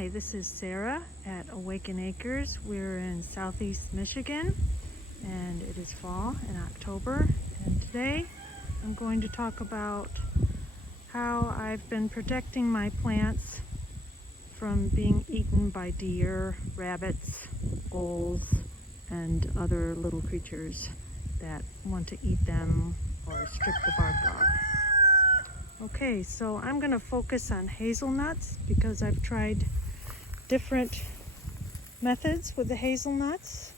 Hi, this is Sarah at Awaken Acres. We're in southeast Michigan and it is fall in October, and today I'm going to talk about how I've been protecting my plants from being eaten by deer, rabbits, voles, and other little creatures that want to eat them or strip the bark off. Okay, so I'm going to focus on hazelnuts because I've tried different methods with the hazelnuts.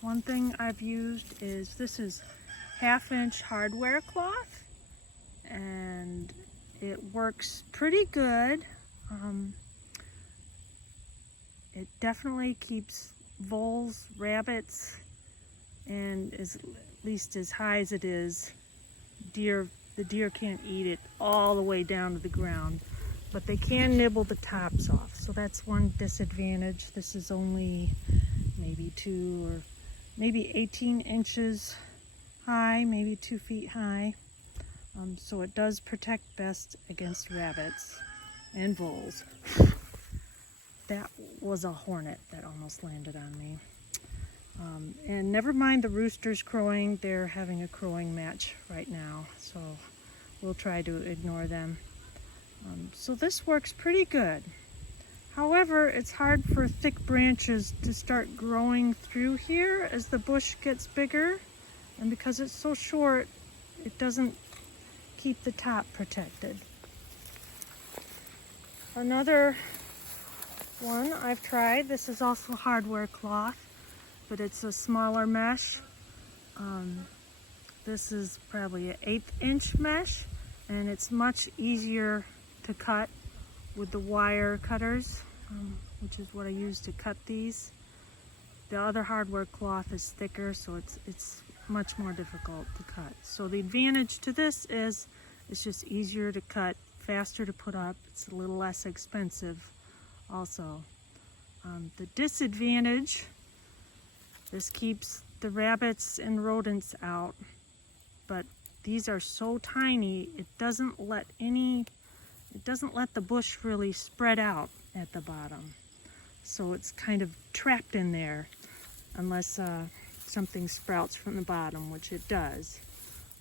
One thing I've used is this is 1/2-inch hardware cloth, and it works pretty good. It definitely keeps voles, rabbits, and is at least as high as it is. The deer can't eat it all the way down to the ground, but they can nibble the tops off. So that's one disadvantage. This is only maybe 2 or maybe 18 inches high, maybe 2 feet high. So it does protect best against rabbits and voles. That was a hornet that almost landed on me. And never mind the roosters crowing, they're having a crowing match right now, so we'll try to ignore them. So this works pretty good. However, it's hard for thick branches to start growing through here as the bush gets bigger, and because it's so short, it doesn't keep the top protected. Another one I've tried, this is also hardware cloth, but it's a smaller mesh. This is probably an 1/8-inch mesh, and it's much easier to cut with the wire cutters, which is what I use to cut these. The other hardware cloth is thicker, so it's much more difficult to cut. So the advantage to this is it's just easier to cut, faster to put up, it's a little less expensive also. The disadvantage, this keeps the rabbits and rodents out, but these are so tiny, it doesn't let the bush really spread out at the bottom. So it's kind of trapped in there unless something sprouts from the bottom, which it does.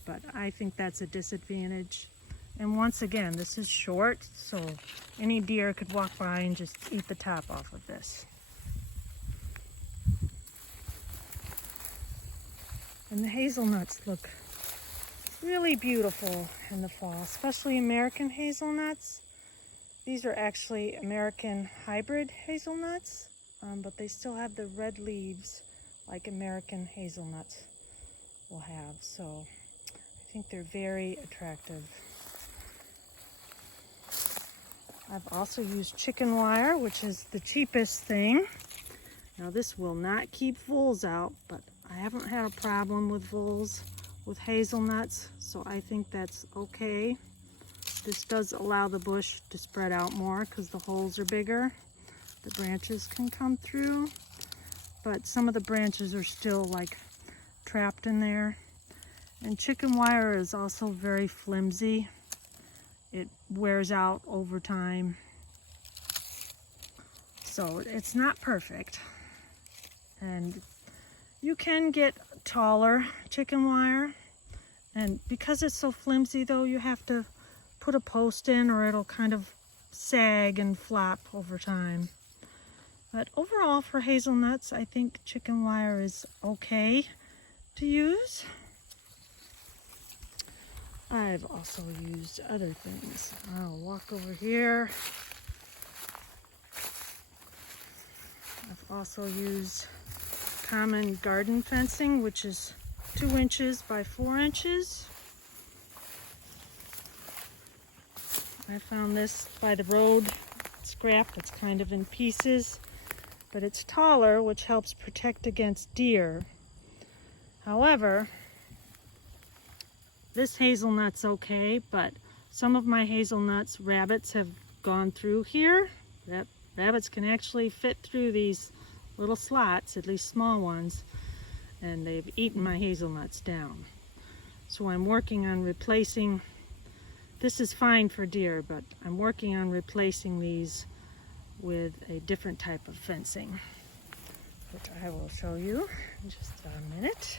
But I think that's a disadvantage. And once again, this is short, so any deer could walk by and just eat the top off of this. And the hazelnuts look really beautiful in the fall, especially American hazelnuts. These are actually American hybrid hazelnuts, but they still have the red leaves like American hazelnuts will have. So I think they're very attractive. I've also used chicken wire, which is the cheapest thing. Now this will not keep voles out, but I haven't had a problem with voles with hazelnuts, so I think that's okay. This does allow the bush to spread out more because the holes are bigger. The branches can come through, but some of the branches are still like trapped in there. And chicken wire is also very flimsy. It wears out over time. So it's not perfect. And you can get taller chicken wire, and because it's so flimsy though, you have to put a post in or it'll kind of sag and flop over time. But overall for hazelnuts, I think chicken wire is okay to use. I've also used other things. I'll walk over here. I've also used common garden fencing, which is 2 inches by 4 inches. I found this by the road scrap. It's kind of in pieces, but it's taller, which helps protect against deer. However, this hazelnut's okay, but some of my hazelnuts, rabbits have gone through here. Rabbits can actually fit through these little slots, at least small ones, and they've eaten my hazelnuts down. So I'm working on replacing this is fine for deer, but I'm working on replacing these with a different type of fencing, which I will show you in just a minute.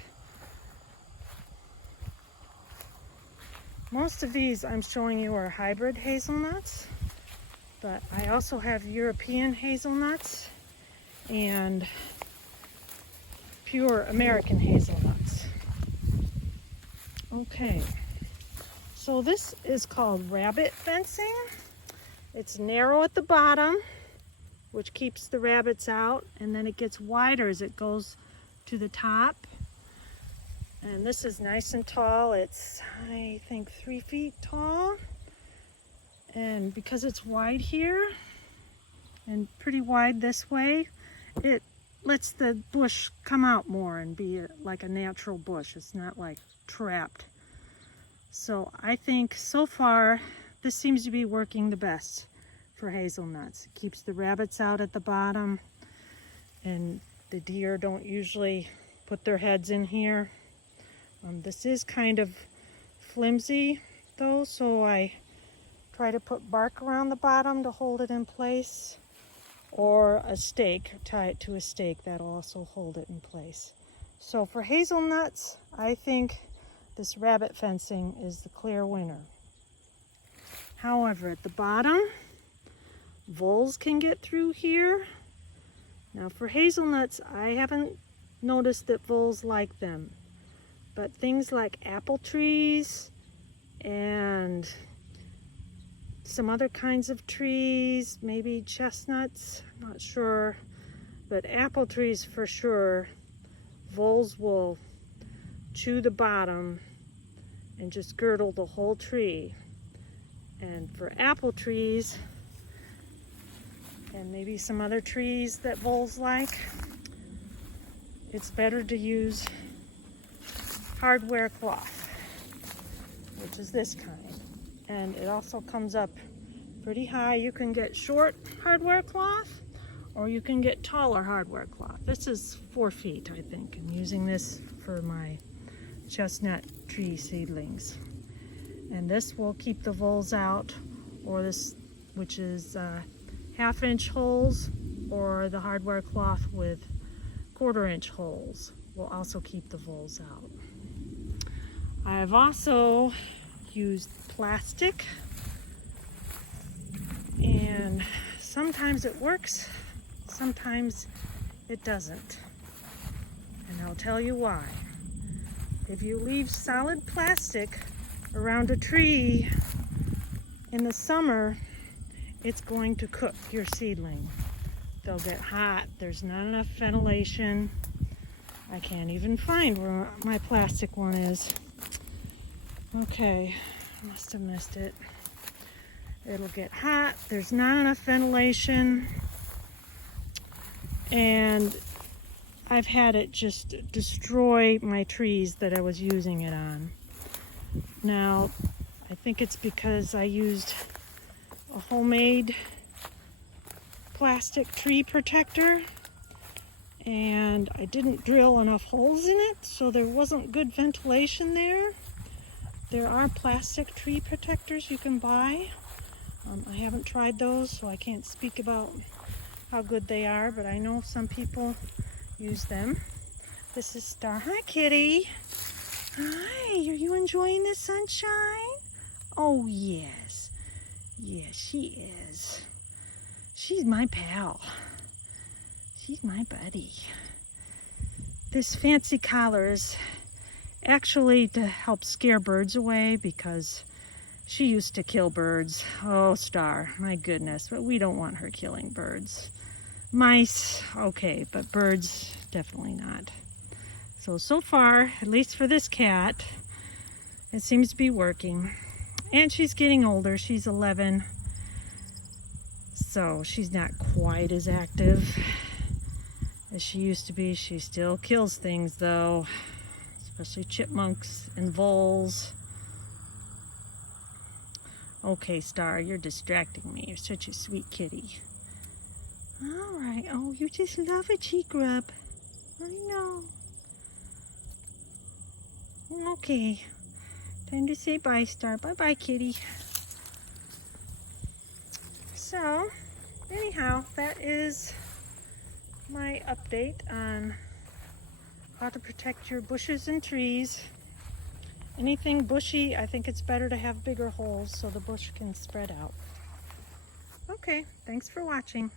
Most of these I'm showing you are hybrid hazelnuts, but I also have European hazelnuts and pure American hazelnuts. Okay, so this is called rabbit fencing. It's narrow at the bottom, which keeps the rabbits out, and then it gets wider as it goes to the top. And this is nice and tall. It's, I think, 3 feet tall. And because it's wide here and pretty wide this way, it lets the bush come out more and be like a natural bush. It's not like trapped. So I think so far this seems to be working the best for hazelnuts. It keeps the rabbits out at the bottom, and the deer don't usually put their heads in here. This is kind of flimsy though, so I try to put bark around the bottom to hold it in place, or a stake, tie it to a stake, that'll also hold it in place. So for hazelnuts, I think this rabbit fencing is the clear winner. However, at the bottom, voles can get through here. Now for hazelnuts, I haven't noticed that voles like them. But things like apple trees and some other kinds of trees, maybe chestnuts, I'm not sure. But apple trees for sure, voles will chew the bottom and just girdle the whole tree. And for apple trees, and maybe some other trees that voles like, it's better to use hardware cloth, which is this kind. And it also comes up pretty high. You can get short hardware cloth, or you can get taller hardware cloth. This is 4 feet, I think. I'm using this for my chestnut tree seedlings. And this will keep the voles out, or this, which is 1/2 inch holes, or the hardware cloth with 1/4 inch holes will also keep the voles out. I have also used plastic, and sometimes it works, sometimes it doesn't. And I'll tell you why. If you leave solid plastic around a tree in the summer, it's going to cook your seedling. They'll get hot, there's not enough ventilation. I can't even find where my plastic one is. Okay, must have missed it. It'll get hot, there's not enough ventilation, and I've had it just destroy my trees that I was using it on. Now, I think it's because I used a homemade plastic tree protector, and I didn't drill enough holes in it, so there wasn't good ventilation there. There are plastic tree protectors you can buy. I haven't tried those, so I can't speak about how good they are, but I know some people use them. This is Star. Hi, kitty. Hi, are you enjoying the sunshine? Oh, yes. Yes, she is. She's my pal. She's my buddy. This fancy collar is actually to help scare birds away, because she used to kill birds. Oh, Star, my goodness, but we don't want her killing birds. Mice, okay, but birds, definitely not. So far, at least for this cat, it seems to be working. And she's getting older, she's 11, so she's not quite as active as she used to be. She still kills things though, especially chipmunks and voles. Okay, Star, you're distracting me. You're such a sweet kitty. All right. Oh, you just love a cheek rub. I know. Okay. Time to say bye, Star. Bye-bye, kitty. So anyhow, that is my update on how to protect your bushes and trees. Anything bushy, I think it's better to have bigger holes so the bush can spread out. Okay, thanks for watching.